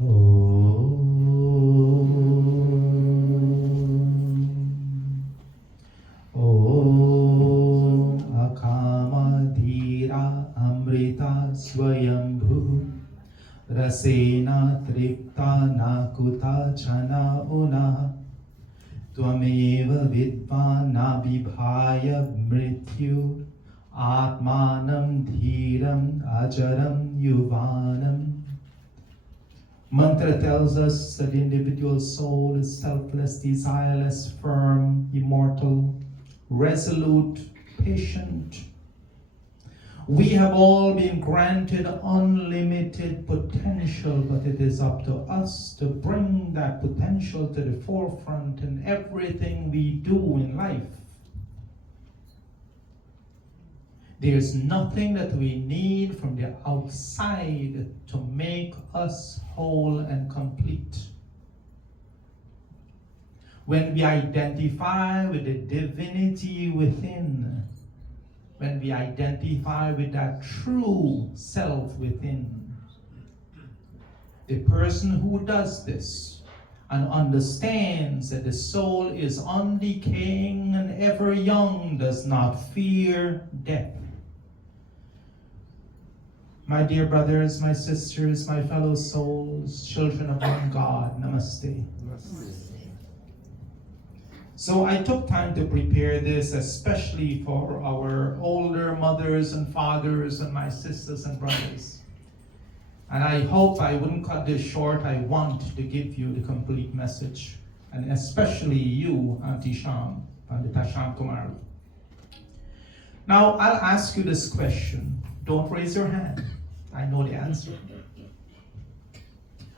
Om Akamadhira Amrita Swayambhu Rasena Tripta Nakuta Chana Una Tvameva Vidva Nabibhaya Mrityu Atmanam Dhiram Ajaram Yuvanam. Mantra tells us that the individual soul is selfless, desireless, firm, immortal, resolute, patient. We have all been granted unlimited potential, but it is up to us to bring that potential to the forefront in everything we do in life. There's nothing that we need from the outside to make us whole and complete. When we identify with the divinity within, when we identify with that true self within, the person who does this and understands that the soul is undecaying and ever young does not fear death. My dear brothers, my sisters, my fellow souls, children of one God, Namaste. So I took time to prepare this, especially for our older mothers and fathers and my sisters and brothers. And I hope I wouldn't cut this short. I want to give you the complete message. And especially you, Auntie Sham, Pandita Sham Kumari. Now, I'll ask you this question. Don't raise your hand. I know the answer.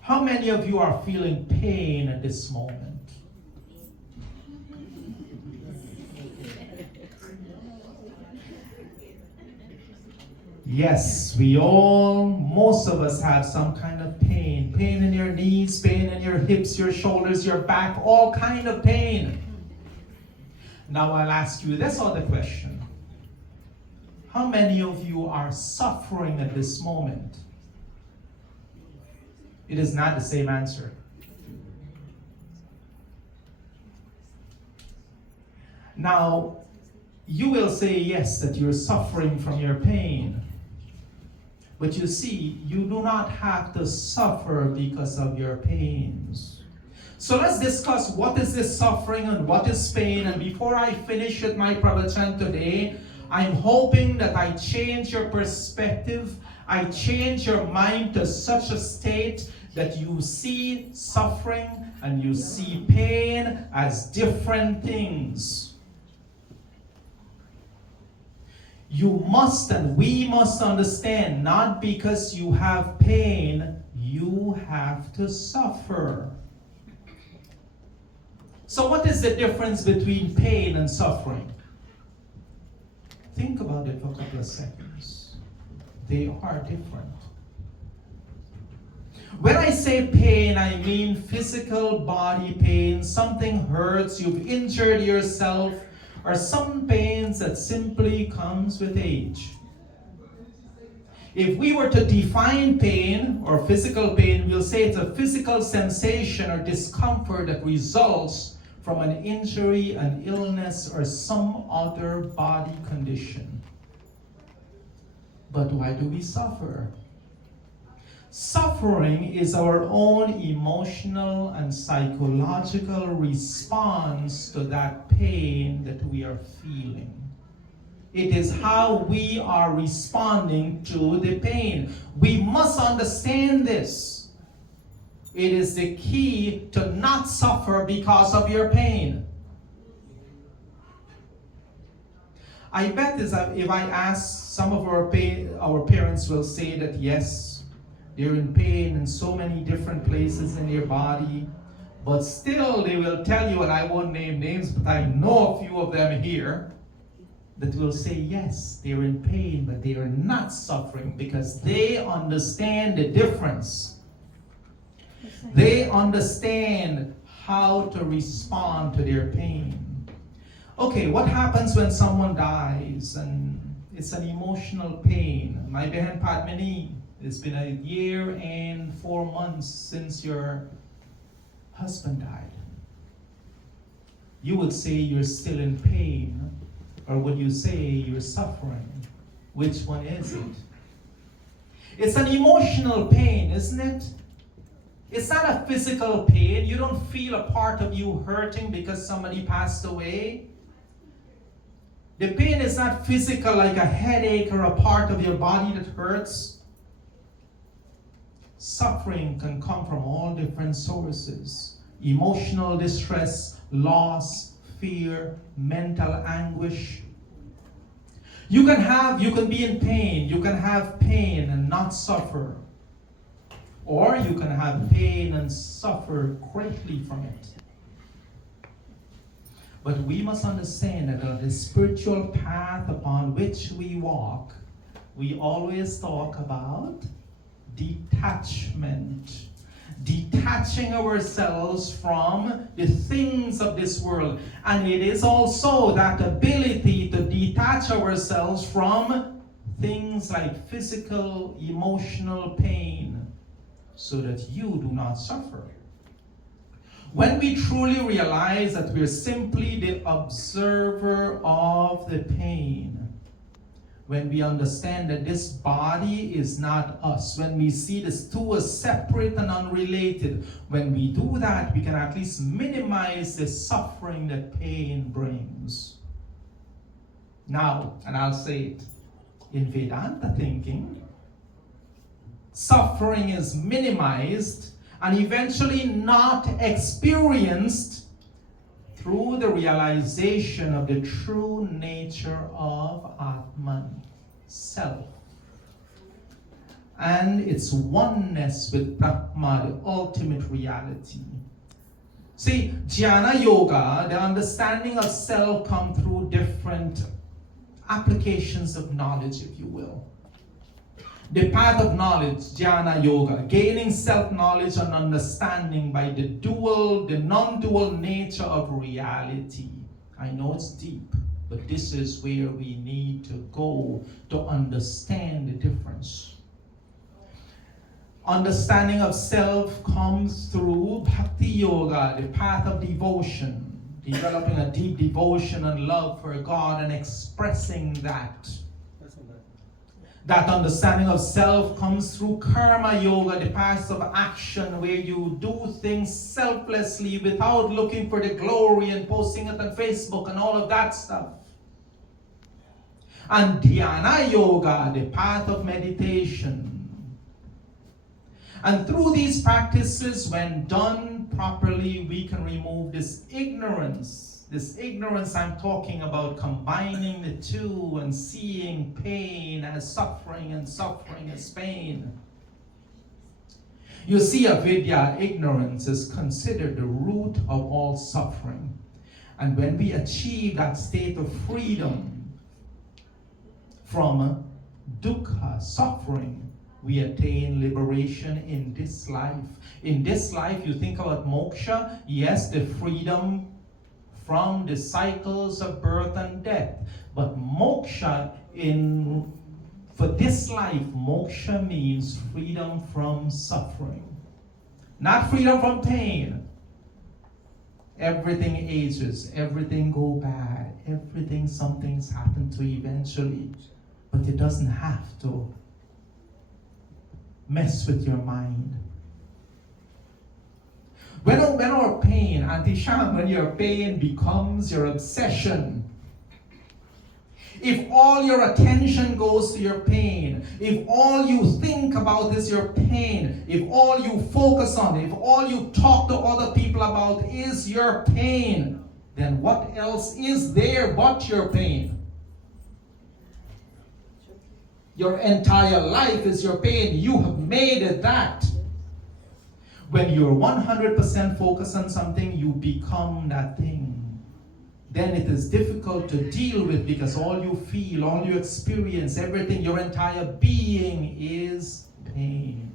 How many of you are feeling pain at this moment? Yes, most of us have some kind of pain. Pain in your knees, pain in your hips, your shoulders, your back, all kind of pain. Now I'll ask you this other question. How many of you are suffering at this moment? It is not the same answer. Now, you will say yes, that you're suffering from your pain. But you see, you do not have to suffer because of your pains. So let's discuss what is this suffering and what is pain. And before I finish with my pravachan today, I'm hoping that I change your perspective, I change your mind to such a state that you see suffering and you see pain as different things. You must and we must understand, not because you have pain, you have to suffer. So what is the difference between pain and suffering? Think about it for a couple of seconds. They are different. When I say pain, I mean physical body pain. Something hurts, you've injured yourself, or some pains that simply comes with age. If we were to define pain or physical pain, we'll say it's a physical sensation or discomfort that results from an injury, an illness, or some other body condition. But why do we suffer? Suffering is our own emotional and psychological response to that pain that we are feeling. It is how we are responding to the pain. We must understand this. It is the key to not suffer because of your pain. I bet if I ask, some of our parents will say that yes, they're in pain in so many different places in their body, but still they will tell you, and I won't name names, but I know a few of them here, that will say yes, they're in pain, but they are not suffering because they understand the difference. They understand how to respond to their pain. Okay, what happens when someone dies and it's an emotional pain? My behan Padmini, It's been a year and 4 months since your husband died. You would say you're still in pain, or would you say you're suffering? Which one is it? It's an emotional pain, isn't it? It's not a physical pain. You don't feel a part of you hurting because somebody passed away. The pain is not physical like a headache or a part of your body that hurts. Suffering can come from all different sources. Emotional distress, loss, fear, mental anguish. You can be in pain. You can have pain and not suffer. Or you can have pain and suffer greatly from it. But we must understand that on the spiritual path upon which we walk, we always talk about detachment. Detaching ourselves from the things of this world. And it is also that ability to detach ourselves from things like physical, emotional pain, so that you do not suffer. When we truly realize that we're simply the observer of the pain, when we understand that this body is not us, when we see this two as separate and unrelated, when we do that, we can at least minimize the suffering that pain brings. Now, and I'll say it, in Vedanta thinking, suffering is minimized and eventually not experienced through the realization of the true nature of Atman, self, and its oneness with Brahma, the ultimate reality. See, Jnana Yoga, the understanding of self, come through different applications of knowledge, if you will. The path of knowledge, Jnana Yoga, gaining self-knowledge and understanding by the non-dual nature of reality. I know it's deep, but this is where we need to go to understand the difference. Understanding of self comes through Bhakti Yoga, the path of devotion, developing a deep devotion and love for God and expressing that. That understanding of self comes through Karma Yoga, the path of action, where you do things selflessly without looking for the glory and posting it on Facebook and all of that stuff. And Dhyana Yoga, the path of meditation. And through these practices, when done properly, we can remove this ignorance. This ignorance I'm talking about, combining the two and seeing pain as suffering and suffering as pain. You see, avidya, ignorance, is considered the root of all suffering. And when we achieve that state of freedom from dukkha, suffering, we attain liberation in this life. In this life, you think about moksha, yes, the freedom from the cycles of birth and death. But moksha, for this life, moksha means freedom from suffering. Not freedom from pain. Everything ages, everything go bad, something's happened to eventually. But it doesn't have to mess with your mind. When our pain, Auntie Sham, when your pain becomes your obsession, if all your attention goes to your pain, if all you think about is your pain, if all you focus on, if all you talk to other people about is your pain, then what else is there but your pain? Your entire life is your pain. You have made it that. When you're 100% focused on something, you become that thing. Then it is difficult to deal with because all you feel, all you experience, everything, your entire being is pain.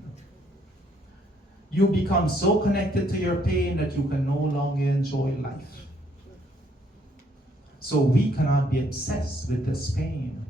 You become so connected to your pain that you can no longer enjoy life. So we cannot be obsessed with this pain.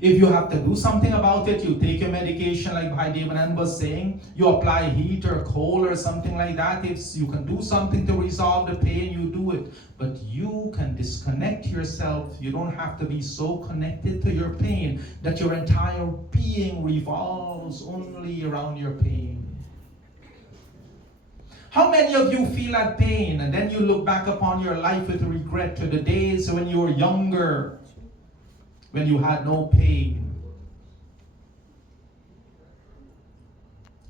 If you have to do something about it, you take your medication like Bhai Devanand was saying, you apply heat or cold or something like that. If you can do something to resolve the pain, you do it. But you can disconnect yourself. You don't have to be so connected to your pain that your entire being revolves only around your pain. How many of you feel that pain and then you look back upon your life with regret to the days when you were younger, when you had no pain?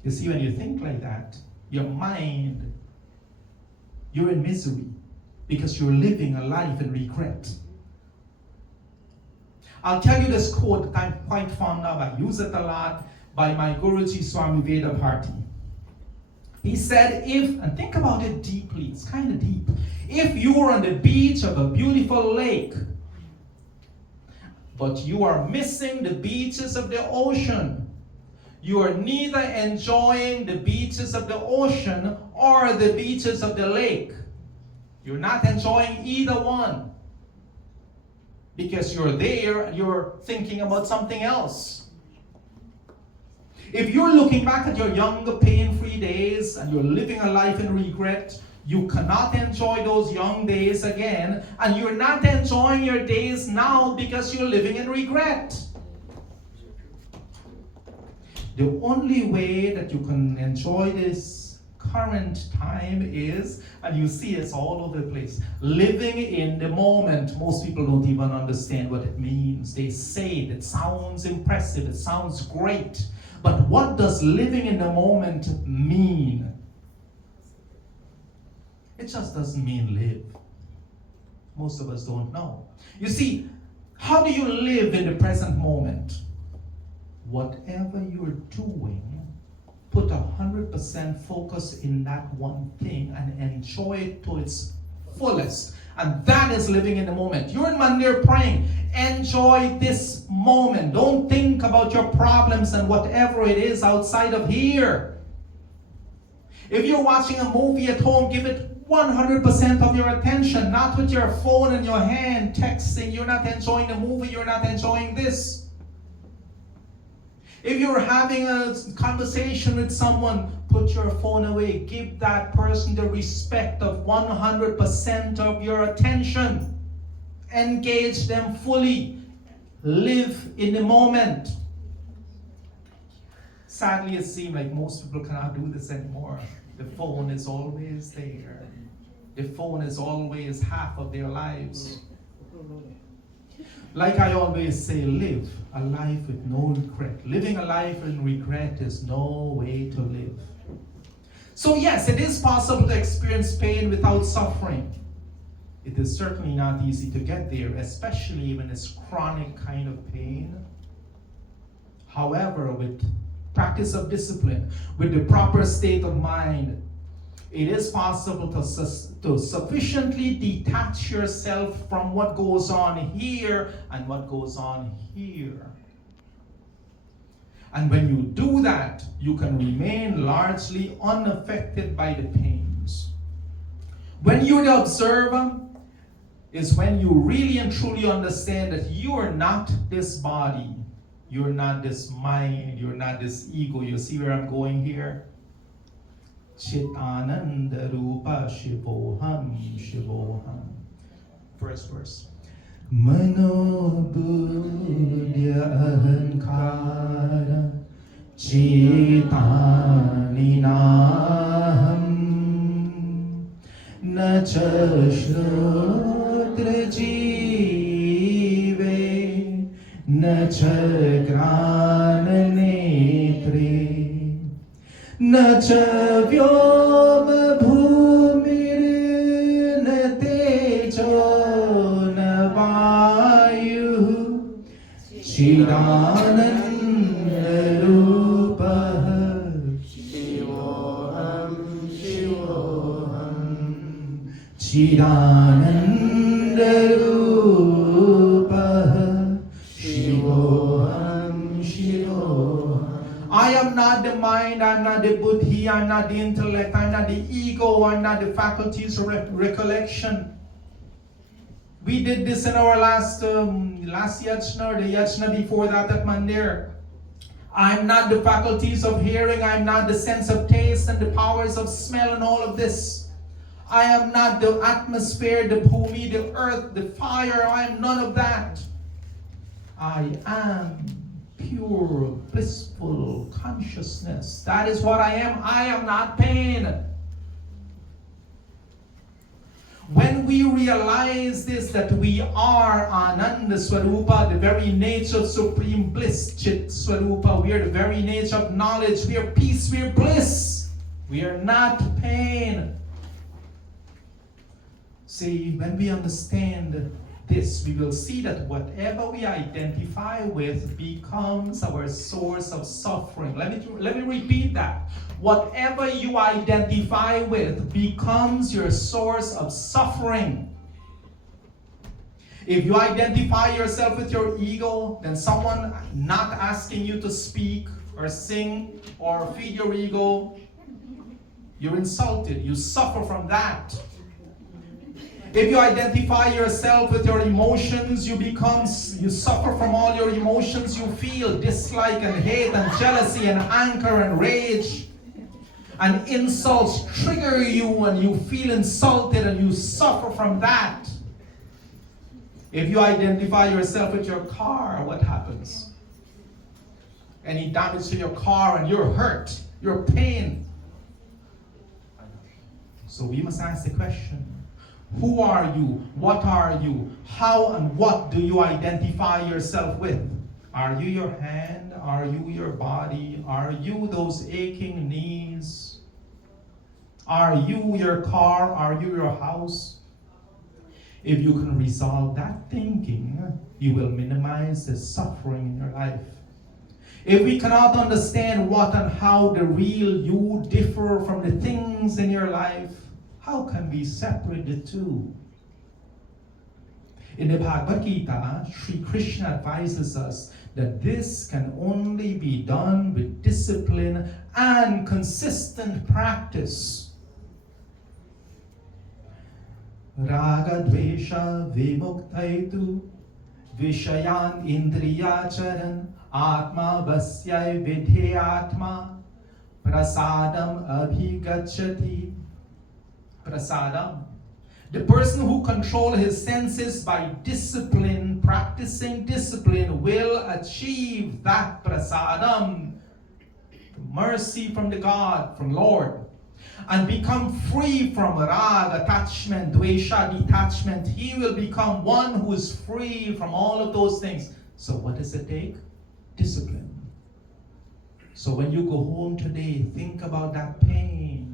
You see, when you think like that, your mind, you're in misery because you're living a life in regret. I'll tell you this quote that I'm quite fond of. I use it a lot, by my Guruji Swami Vedabharti. He said, and think about it deeply, it's kind of deep. If you were on the beach of a beautiful lake, but you are missing the beaches of the ocean, you are neither enjoying the beaches of the ocean or the beaches of the lake. You're not enjoying either one. Because you're there and you're thinking about something else. If you're looking back at your younger pain-free days and you're living a life in regret, you cannot enjoy those young days again, and you're not enjoying your days now because you're living in regret. The only way that you can enjoy this current time is, and you see it's all over the place, living in the moment. Most people don't even understand what it means. They say it sounds impressive, it sounds great. But what does living in the moment mean? It just doesn't mean live. Most of us don't know. You see, how do you live in the present moment? Whatever you're doing, put 100% focus in that one thing and enjoy it to its fullest. And that is living in the moment. You're in Mandir praying. Enjoy this moment. Don't think about your problems and whatever it is outside of here. If you're watching a movie at home, give it 100% of your attention, not with your phone in your hand, texting. You're not enjoying the movie, you're not enjoying this. If you're having a conversation with someone, put your phone away. Give that person the respect of 100% of your attention. Engage them fully. Live in the moment. Sadly, it seems like most people cannot do this anymore. The phone is always there. The phone is always half of their lives. Like I always say, live a life with no regret. Living a life in regret is no way to live. So yes, it is possible to experience pain without suffering. It is certainly not easy to get there, especially when it's chronic kind of pain. However, with practice of discipline, with the proper state of mind, it is possible to sufficiently detach yourself from what goes on here and what goes on here. And when you do that, you can remain largely unaffected by the pains. When you're the observer, is when you really and truly understand that you are not this body, you're not this mind, you're not this ego. You see where I'm going here? Chitananda Rupa Shivoham Shivoham. First verse. Mano Buddhya Ahankara Chitaninaham Nacha Shrotra Jive Nacha Grana Netre न च व्योम भूमिर्न तेजो न वायुः चिदानन्दरूपः शिवोऽहं शिवोऽहं चिदानन्दरूपः शिवोऽहं शिवोऽहम्. I am not the mind, I'm not the buddhi, I'm not the intellect, I'm not the ego, I'm not the faculties of recollection. We did this in our last yachna, or the yachna before that at Mandir. I'm not the faculties of hearing, I'm not the sense of taste and the powers of smell and all of this. I am not the atmosphere, the bhumi, the earth, the fire. I am none of that. I am pure, blissful consciousness. That is what I am. I am not pain. When we realize this, that we are Ananda Swarupa, the very nature of supreme bliss, Chit Swarupa, we are the very nature of knowledge, we are peace, we are bliss. We are not pain. See, when we understand this, we will see that whatever we identify with becomes our source of suffering. Let me repeat that. Whatever you identify with becomes your source of suffering. If you identify yourself with your ego, then someone not asking you to speak or sing or feed your ego, you're insulted. You suffer from that. If you identify yourself with your emotions, you suffer from all your emotions you feel, dislike and hate and jealousy and anger and rage. And insults trigger you and you feel insulted and you suffer from that. If you identify yourself with your car, what happens? Any damage to your car and you're hurt, you're pain. So we must ask the question, who are you? What are you? How and what do you identify yourself with? Are you your hand? Are you your body? Are you those aching knees? Are you your car? Are you your house? If you can resolve that thinking, you will minimize the suffering in your life. If we cannot understand what and how the real you differ from the things in your life, how can we separate the two? In the Bhagavad Gita, Sri Krishna advises us that this can only be done with discipline and consistent practice. Raga dvesha vimuktaitu vishayan indriyacharan atma vasyai vidhyatma prasadam abhigachati. Prasadam. The person who controls his senses by discipline, practicing discipline, will achieve that prasadam, mercy from the God, from Lord, and become free from rag, attachment, dvesha, detachment. He will become one who is free from all of those things. So what does it take? Discipline. So when you go home today, think about that pain.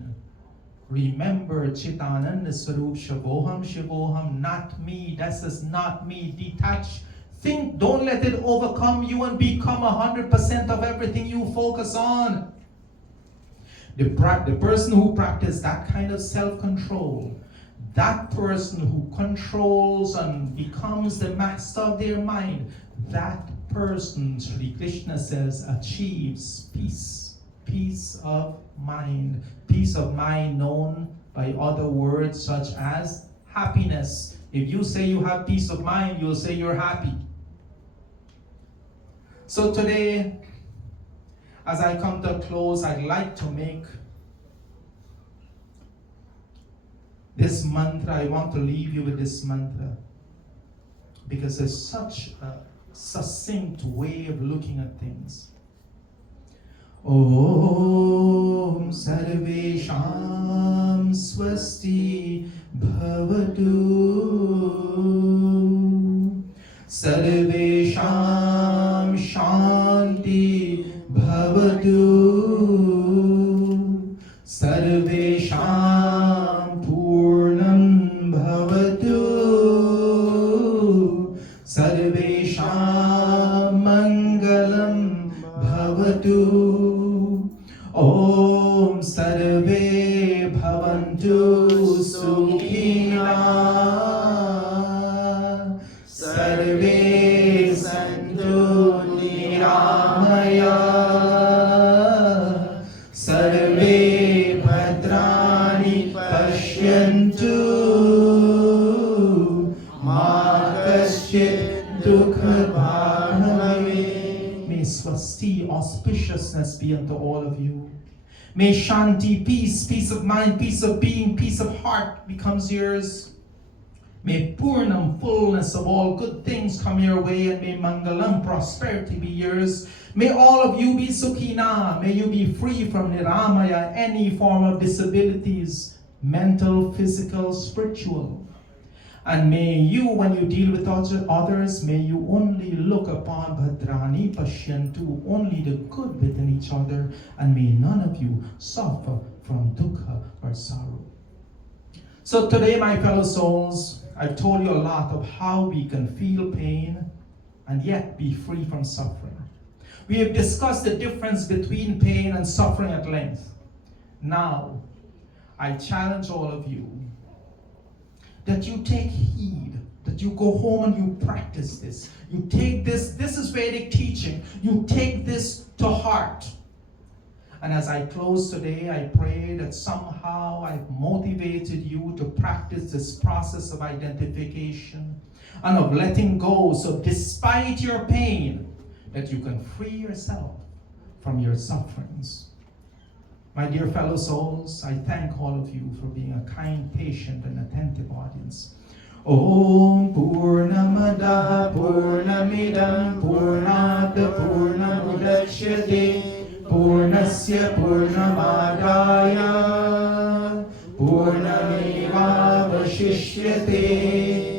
Remember Chitananda Swarup Shivoham Shivoham, not me, this is not me. Detach. Think, don't let it overcome you and become 100% of everything you focus on. The person who practices that kind of self-control, that person who controls and becomes the master of their mind, that person, Sri Krishna says, achieves peace. Peace of mind. Peace of mind known by other words such as happiness. If you say you have peace of mind, you'll say you're happy. So today, as I come to a close, I'd like to make this mantra. I want to leave you with this mantra because it's such a succinct way of looking at things. Om Sarvesham Swasti Bhavatu Sarvesham Shanti Bhavatu Sarvesham Purnam Bhavatu Sarvesham Mangalam Bhavatu Om Sarve Bhavantu Sukhina Sarve Santu Niramaya Sarve Bhadrani Pashyantu Ma unto all of you. May Shanti, peace, peace of mind, peace of being, peace of heart becomes yours. May Purnam, fullness of all good things come your way, and may Mangalam, prosperity be yours. May all of you be Sukhina. May you be free from Niramaya, any form of disabilities, mental, physical, spiritual. And may you, when you deal with others, may you only look upon Bhadrani Pashyantu, only the good within each other, and may none of you suffer from dukkha or sorrow. So today, my fellow souls, I've told you a lot of how we can feel pain and yet be free from suffering. We have discussed the difference between pain and suffering at length. Now, I challenge all of you that you take heed, that you go home and you practice this. You take this is Vedic teaching, you take this to heart. And as I close today, I pray that somehow I've motivated you to practice this process of identification and of letting go, so despite your pain, that you can free yourself from your sufferings. My dear fellow souls, I thank all of you for being a kind, patient, and attentive audience. Om Purnamada Purnamidam Purnata Purnamudachyate Purnasya Purnamadaya Purnameva Vashishyate